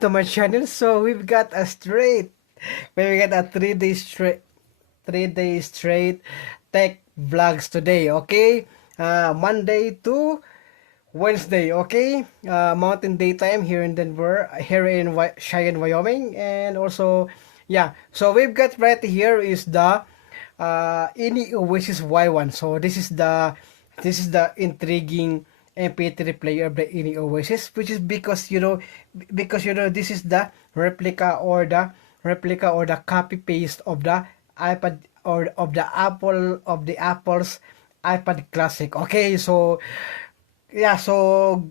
to my channel. So we've got a straight, we got a 3 day straight tech vlogs today. Okay, Monday to Wednesday. Okay, Mountain Daytime here in Denver, here in Cheyenne, Wyoming, and also yeah. So we've got right here is the Innioasis Y1. So this is the intriguing MP3 player of the Innioasis, which is because this is the replica or the copy paste of the iPad or of the Apple's iPad Classic. Okay, so yeah, so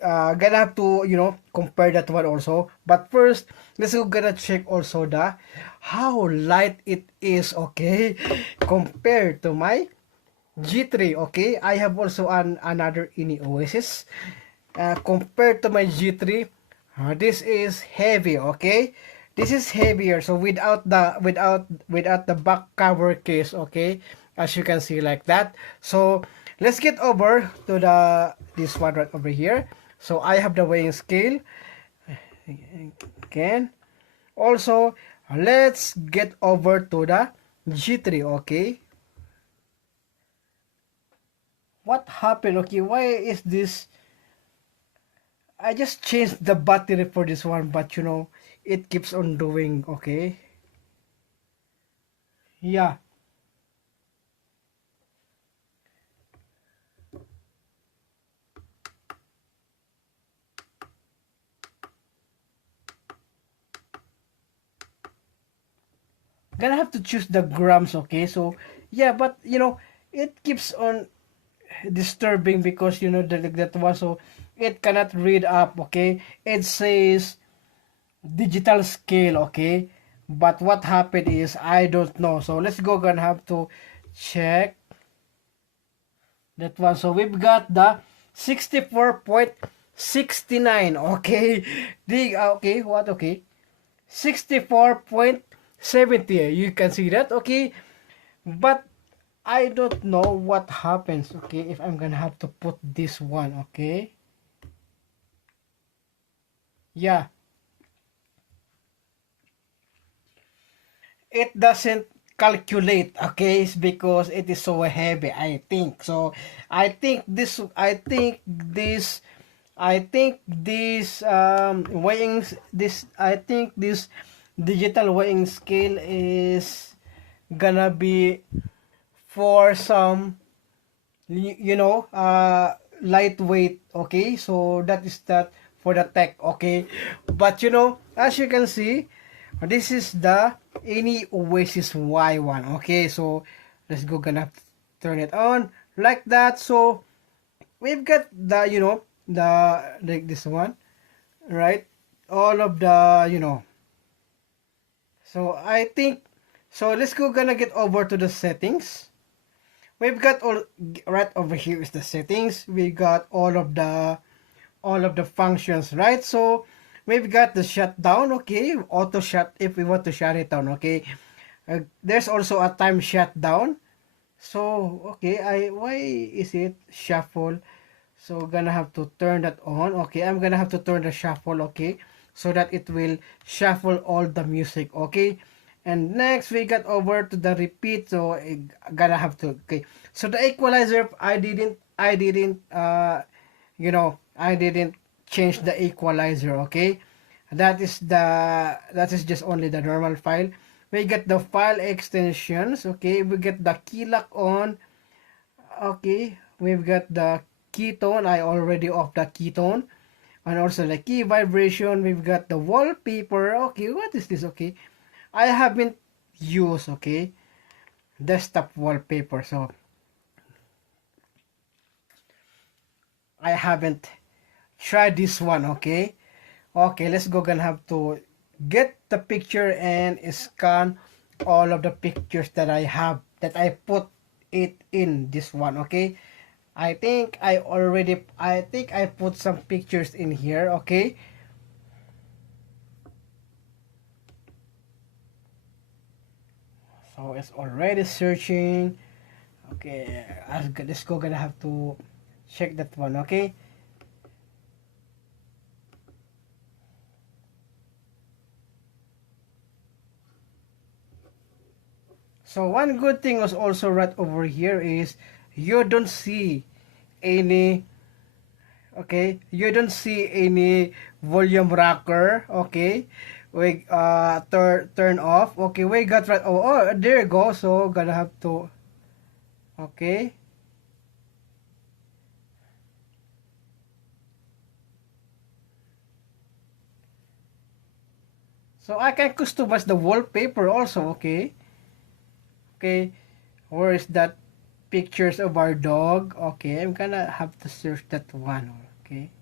gonna have to compare that one also, but first let's go gonna check also the how light it is, okay, compared to my G3. Okay, I have also another Innioasis. Compared to my G3, this is heavy. Okay, this is heavier, so without the back cover case. Okay, as you can see like that. So let's get over to this one right over here. So I have the weighing scale again. Also, let's get over to the G3. Okay, what happened? Okay, why is this? I just changed the battery for this one, but it keeps on doing. Okay, yeah, gonna have to choose the grams. Okay, so yeah, but it keeps on disturbing because that one, so it cannot read up. Okay, it says digital scale. Okay, but what happened is I don't know, so let's go gonna have to check that one. So we've got the 64.69. Okay, okay, what? Okay, 64.70. You can see that. Okay, but I don't know what happens. Okay, if I'm gonna have to put this one. Okay, yeah, it doesn't calculate. Okay, it's because it is so heavy, I think. So I think this I think this digital weighing scale is gonna be for some lightweight. Okay, so that is that for the tech. Okay, but as you can see, this is the Innioasis Y1. Okay, so let's go gonna turn it on like that. So we've got the like this one, right? All of the so I think, so let's go gonna get over to the settings. We've got all right over here is the settings. We got all of the functions, right? So we've got the shutdown. Okay, auto shut if we want to shut it down. Okay, there's also a time shutdown. So okay, why is it shuffle? So gonna have to turn that on. Okay, I'm gonna have to turn the shuffle. Okay, so that it will shuffle all the music. Okay, and next we got over to the repeat. So gonna have to. Okay, so the equalizer, I didn't change the equalizer. Okay, that is just only the normal file. We get the file extensions. Okay, we get the key lock on. Okay, we've got the ketone. I already off the ketone. And also the key vibration. We've got the wallpaper. Okay, what is this? Okay, I haven't used, okay, desktop wallpaper. So I haven't tried this one. Okay, okay, let's go gonna have to get the picture and scan all of the pictures that I have, that I put it in this one. Okay, I think I put some pictures in here. Okay, so it's already searching. Okay, let's go gonna have to check that one. Okay, So one good thing was also right over here is you don't see any, okay, you don't see any volume rocker, okay. We turn off. Okay, we got right. Oh, there you go. So gonna have to, okay. So I can customize the wallpaper also, okay. Okay, where is that pictures of our dog? Okay, I'm gonna have to search that one, okay.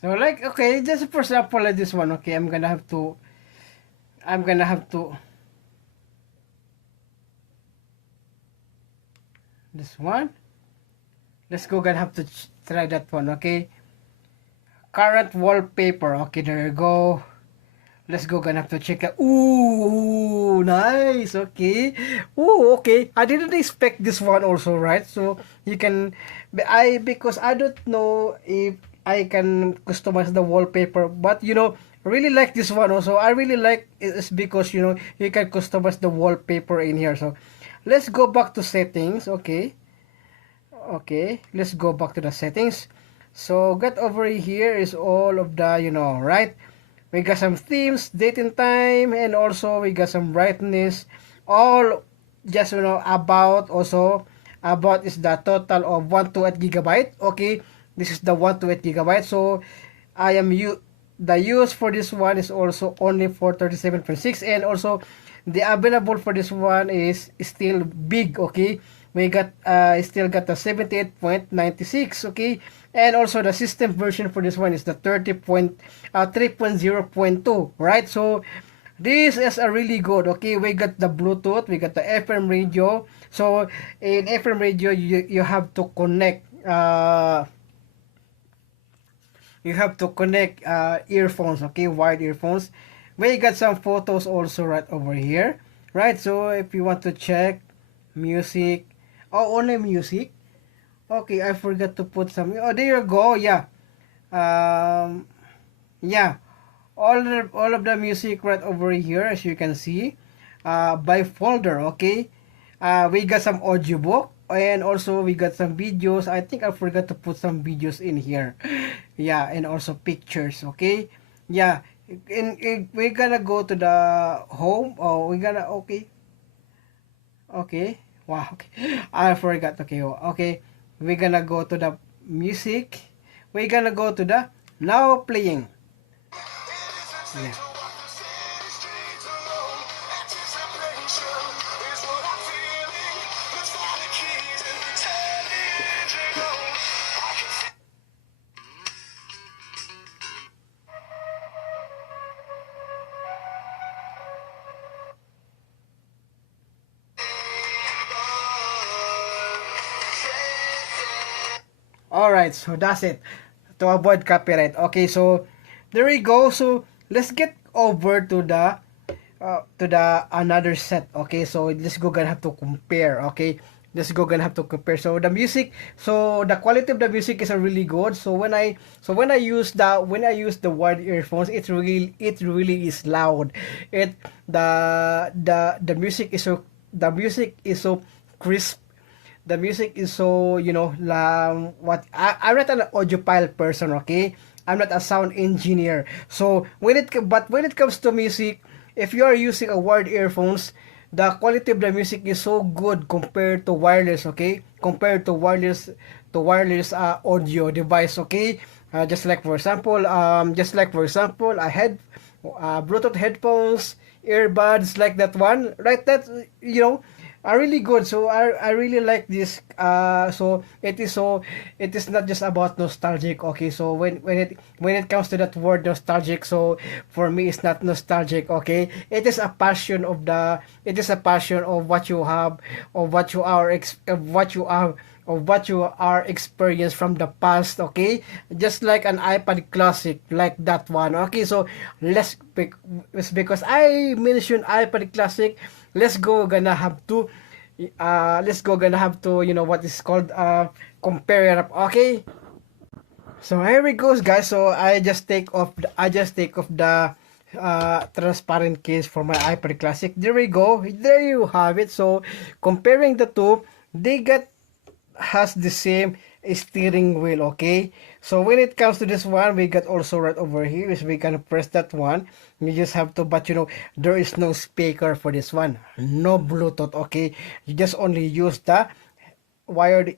So like, okay, just for example like this one, okay, I'm gonna have to, this one. Let's go gonna have to try that one, okay. Current wallpaper, okay, there you go. Let's go gonna have to check it. Ooh, nice, okay. Ooh, okay. I didn't expect this one also, right? So you can, because I don't know if I can customize the wallpaper, but I really like this one also. I really like it's because you can customize the wallpaper in here. So let's go back to settings, okay. Okay, let's go back to the settings. So get over here is all of the, right? We got some themes, date and time, and also we got some brightness. All just, about also. About is the total of 128 gigabyte. Okay, this is the 128 gigabyte. So I am the use for this one is also only for 37.6, and also the available for this one is still big, okay. We got still got the 78.96, okay. And also the system version for this one is the 3.0.2, right? So this is a really good, okay. We got the Bluetooth, we got the FM radio. So in FM radio you have to connect earphones, okay, wired earphones. We got some photos also right over here, right? So if you want to check music, oh, only music. Okay, I forgot to put some. Oh, there you go. Yeah, um, yeah. All of the music right over here, as you can see, by folder. Okay, we got some audiobook, and also we got some videos. I think I forgot to put some videos in here. Yeah, and also pictures. Okay, yeah. We're gonna go to the home. Oh, we're gonna, okay. Okay. Wow. Okay. I forgot. Okay. Okay. We're gonna go to the music. We're gonna go to the now playing. Yeah. Alright, so that's it. To avoid copyright. Okay, so there we go. So let's get over to the another set. Okay, so let's go gonna have to compare. Okay, let's go gonna have to compare. So the music, so the quality of the music is really good. So when I use the wired earphones, it really is loud. It the music is so crisp. The music is so, what I'm not an audiophile person, okay. I'm not a sound engineer. So when it comes to music, if you are using a wired earphones, the quality of the music is so good compared to wireless, okay, compared to wireless audio device, okay. Just like for example I had Bluetooth headphones, earbuds like that one, right? That, are really good. So I really like this. It is not just about nostalgic. Okay, so when it comes to that word nostalgic, so for me it's not nostalgic. Okay, it is a passion of what you have, of what you are of what you are experienced from the past, okay, just like an iPad classic like that one. Okay, so let's it's because I mentioned iPad classic, let's go gonna have to, what is called, compare it up. Okay, so here we goes, guys. So I just take off the transparent case for my iPad Classic. There we go. There you have it. So comparing the two, they get has the same steering wheel. Okay, so when it comes to this one, we got also right over here is we can press that one. You just have to, but there is no speaker for this one, no Bluetooth. Okay, you just only use the wired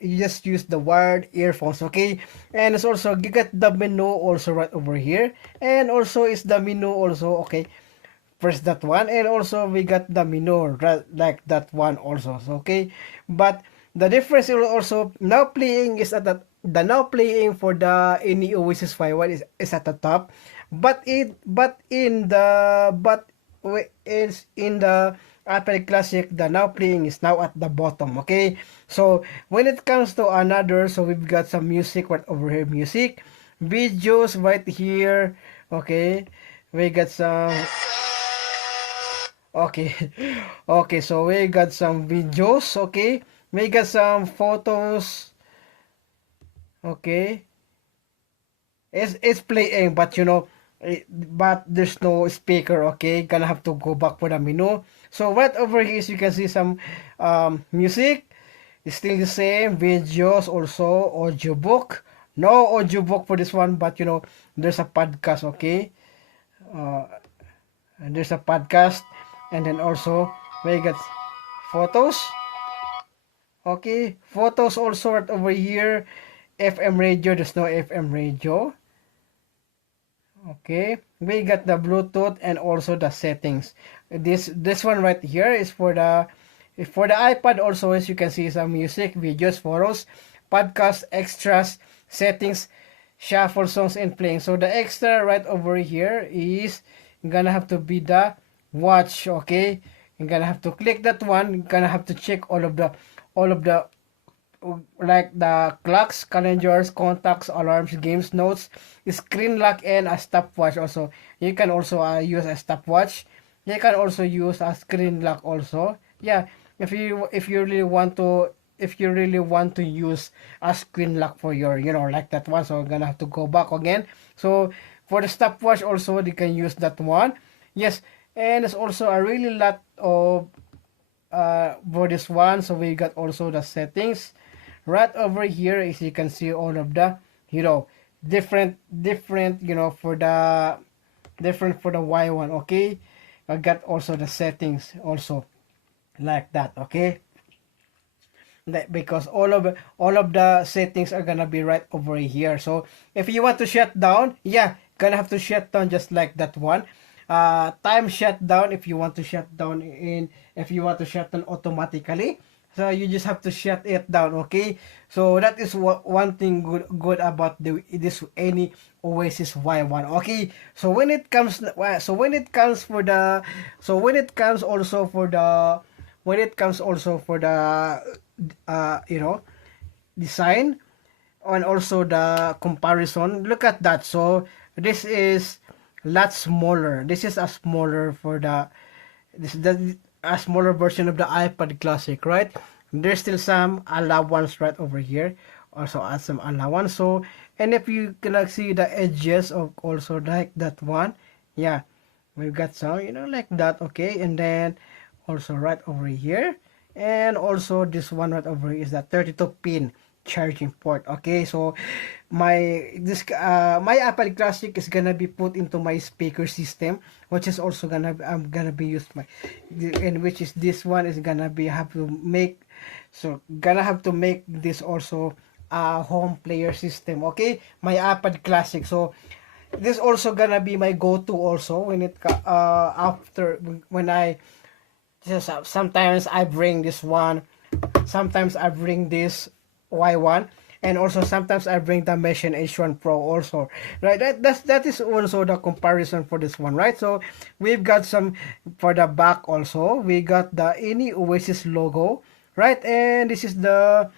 you just use the wired earphones. Okay, and it's also you get the menu also right over here, and also is the menu also. Okay, press that one, and also we got the menu right like that one also. So, okay, but the difference is also now playing is at the now playing for the Innioasis 5.1 is at the top, but is in the Apple Classic, the now playing is now at the bottom. Okay, so when it comes to another, so we've got some music right over here, music, videos right here. Okay, we got some. Okay, okay, so we got some videos. Okay, we got some photos. Okay, it's playing, but but there's no speaker. Okay, gonna have to go back for the menu. So right over here is you can see some music. It's still the same. Videos also, audiobook. No audiobook for this one, but there's a podcast. Okay, uh, and there's a podcast, and then also we got photos. Okay, photos also right over here. FM radio, there's no FM radio. Okay, we got the Bluetooth and also the settings. This one right here is for the iPad also, as you can see, some music, videos, photos, podcast, extras, settings, shuffle songs and playing. So the extra right over here is gonna have to be the watch. Okay, you're gonna have to click that one. You're gonna have to check all of the like the clocks, calendars, contacts, alarms, games, notes, screen lock, and a stopwatch. Also, you can also use a stopwatch. You can also use a screen lock. Also, yeah. If you really want to use a screen lock for your like that one, so I'm gonna have to go back again. So for the stopwatch also you can use that one. Yes, and it's also a really lot of for this one. So we got also the settings right over here. As you can see, all of the different for the different for the Y1. Okay, I got also the settings also like that. Okay, that because all of the settings are gonna be right over here. So if you want to shut down, yeah, gonna have to shut down just like that one. Time shutdown, if you want to shut down automatically, so you just have to shut it down. Okay, so that is one thing good about this any Oasis Y1. Okay, so when it comes for the when it comes also for the design, and also the comparison, look at that. So this is lot smaller. This is a smaller for a smaller version of the iPad Classic, right? There's still some allowance right over here. Also add some allowance. So, and if you can see the edges of also like that one, yeah, we've got some, like that. Okay, and then also right over here, and also this one right over here is the 32 pin charging port. Okay, so my Apple Classic is gonna be put into my speaker system, which is also I'm gonna be used and which is this one is gonna be have to make this also a home player system. Okay, my Apple Classic. So this also gonna be my go-to also when it after when I just sometimes I bring this one, sometimes I bring this Y1, and also sometimes I bring the Mission H1 Pro also, right? That is also the comparison for this one, right? So we've got some for the back also. We got the Innioasis logo, right? And this is the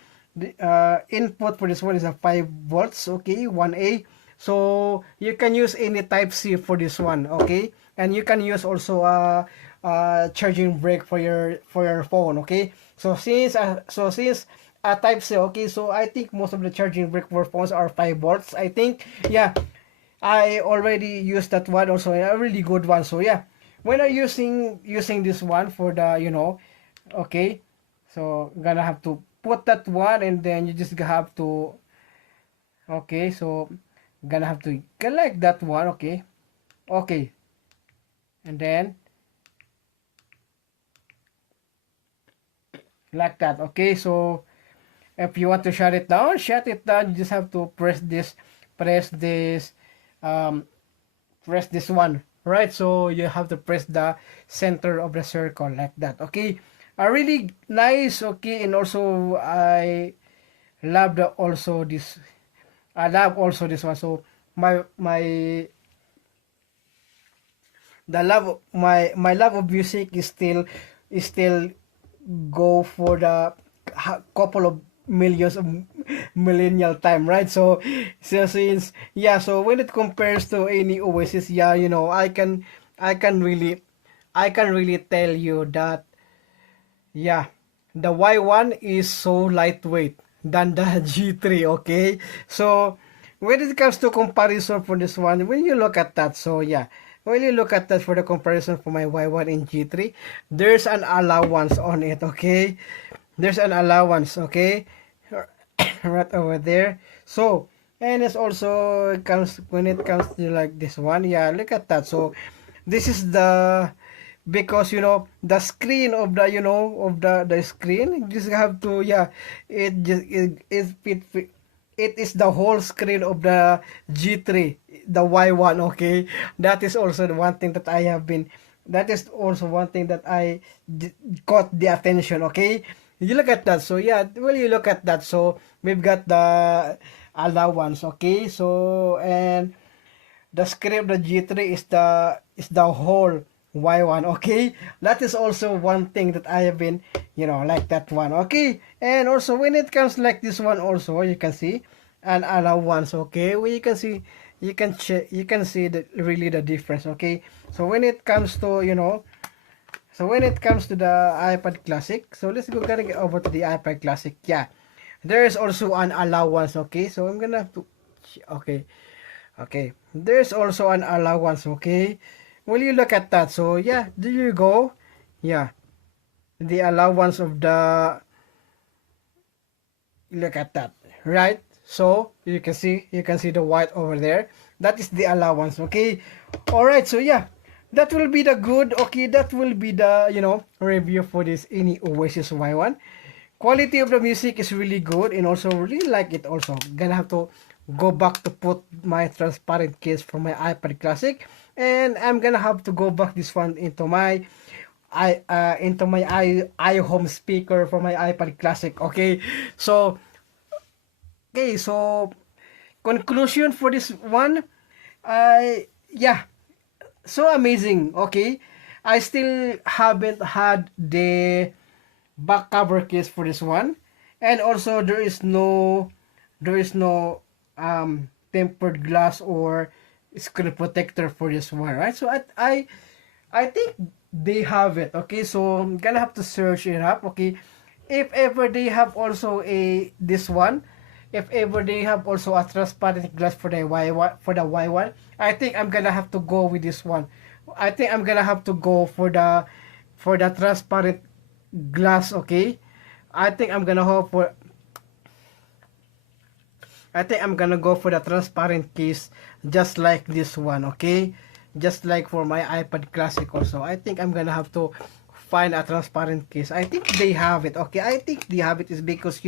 input for this one is a 5 volts. Okay, 1A. So you can use any type C for this one. Okay, and you can use also charging brick for your phone. Okay, so since Type C, okay, so I think most of the charging brick for phones are 5 volts, I think. Yeah, I already used that one also, a really good one. So yeah, when I'm using this one for the, okay, so gonna have to put that one, and then you just have to, okay, so gonna have to collect that one. Okay, okay, and then like that. Okay, so if you want to shut it down, you just have to press this um press this one, right? So you have to press the center of the circle like that. Okay, really nice. Okay, and also love the also this I love also this one. So my the love my love of music is still go for the couple of millions of millennial time, right? So since, yeah, so when it compares to any Oasis, yeah, I can really I can really tell you that, yeah, the Y1 is so lightweight than the G3, okay? So when it comes to comparison for this one, when you look at that, so yeah, when you look at that for the comparison for my Y1 and G3, there's an allowance on it, okay? There's an allowance, okay? Right over there. So, and it's also comes when it comes to like this one, yeah, look at that. So this is the, because the screen of the, the screen, you just have to, yeah, it is the whole screen of the G3, the Y1. Okay, that is also the one thing that I have been, that is also one thing that caught the attention. Okay, you look at that. So yeah, well, you look at that. So we've got the allowance. Okay, so and the script of the G3 is the whole Y1. Okay, that is also one thing that I have been, like that one. Okay, and also when it comes like this one, also you can see an allowance. Okay, where you can see, you can see the really the difference. Okay, so when it comes to, so when it comes to the iPad Classic, so let's go gonna get over to the iPad Classic. Yeah, there is also an allowance. Okay, so I'm gonna have to, okay. Okay, there's also an allowance. Okay, will you look at that? So yeah, there you go. Yeah, the allowance of the, look at that, right? So you can see the white over there. That is the allowance. Okay, all right. So yeah, that will be the good. Okay, that will be the, review for this Innioasis Y1. Quality of the music is really good, and also really like it. Also gonna have to go back to put my transparent case for my iPad Classic, and I'm gonna have to go back this one into my iHome speaker for my iPad Classic. Okay, so so conclusion for this one, yeah, so amazing. Okay, I still haven't had the back cover case for this one, and also there is no tempered glass or screen protector for this one, right? So I think they have it. Okay, so I'm gonna have to search it up. Okay, if ever they have also a this one, if ever they have also a transparent glass for the Y1, I think I'm gonna have to go with this one. I think I'm gonna have to go for the transparent glass. Okay, I think I'm gonna hope for I think I'm gonna go for the transparent case, just like this one. Okay, just like for my iPad Classic also, I think I'm gonna have to find a transparent case. I think they have it. Okay, I think they have it is because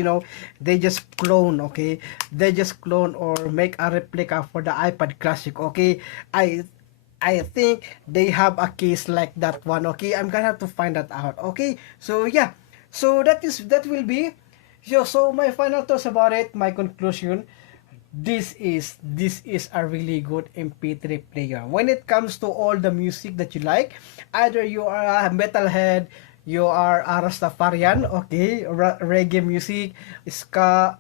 they just clone. Okay, they just clone or make a replica for the iPad Classic. Okay, I think they have a case like that one. Okay, I'm gonna have to find that out. Okay, so yeah, so that will be, so my final thoughts about it, my conclusion. This is a really good MP3 player. When it comes to all the music that you like, either you are a metalhead, you are a Rastafarian, okay, reggae music, ska,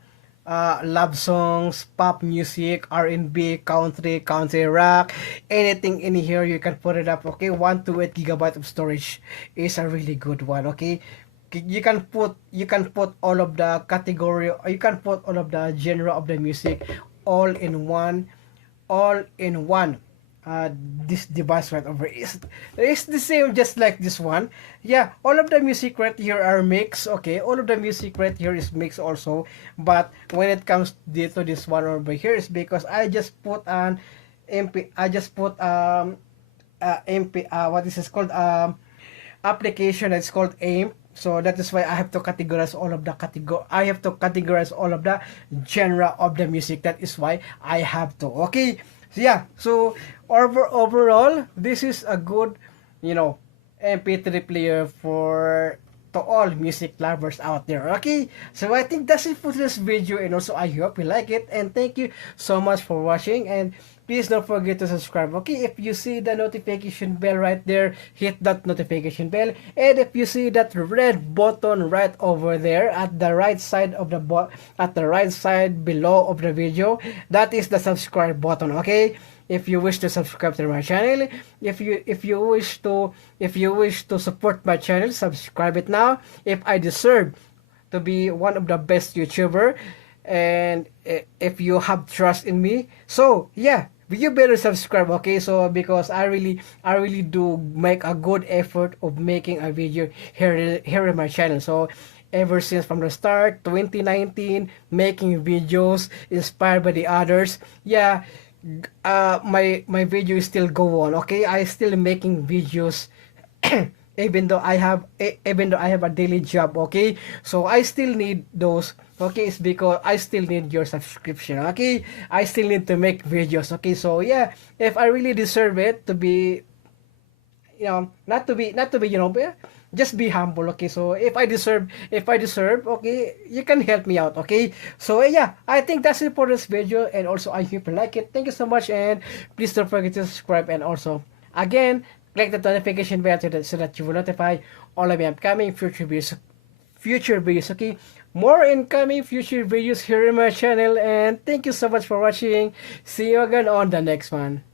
love songs, pop music, R&B, country rock, anything in here you can put it up. Okay, 128 GB of storage is a really good one. Okay, you can put all of the category, or you can put all of the genre of the music all in one uh, this device right over is the same just like this one. Yeah, all of the music right here are mixed. Okay, all of the music right here is mixed also, but when it comes to this one over here is because I just put an mp I just put mp what is this called, application that's called AIM. So that is why I have to categorize all of the genre of the music. That is why I have to. Okay. So yeah. So overall, this is a good, you know, MP3 player for to all music lovers out there. Okay. So I think that's it for this video, and also I hope you like it, and thank you so much for watching, and please don't forget to subscribe. Okay, if you see the notification bell right there, hit that notification bell. And if you see that red button right over there at the right side of the at the right side below of the video, that is the subscribe button. Okay, if you wish to subscribe to my channel, if you wish to support my channel, subscribe it now. If I deserve to be one of the best YouTuber, and if you have trust in me, so yeah, you better subscribe. Okay, so because I really do make a good effort of making a video here in my channel. So ever since from the start 2019, making videos inspired by the others. Yeah, my video still go on. Okay, I still making videos even though I have a daily job. Okay, so I still need those. Okay, it's because I still need your subscription. Okay, I still need to make videos. Okay, so yeah, if I really deserve it to be, not to be, just be humble. Okay, so if I deserve, okay, you can help me out. Okay, so yeah, I think that's it for this video, and also I hope you like it. Thank you so much, and please don't forget to subscribe, and also again, click the notification bell so that you will notify all of my upcoming future videos. Okay, more incoming future videos here in my channel, and thank you so much for watching. See you again on the next one.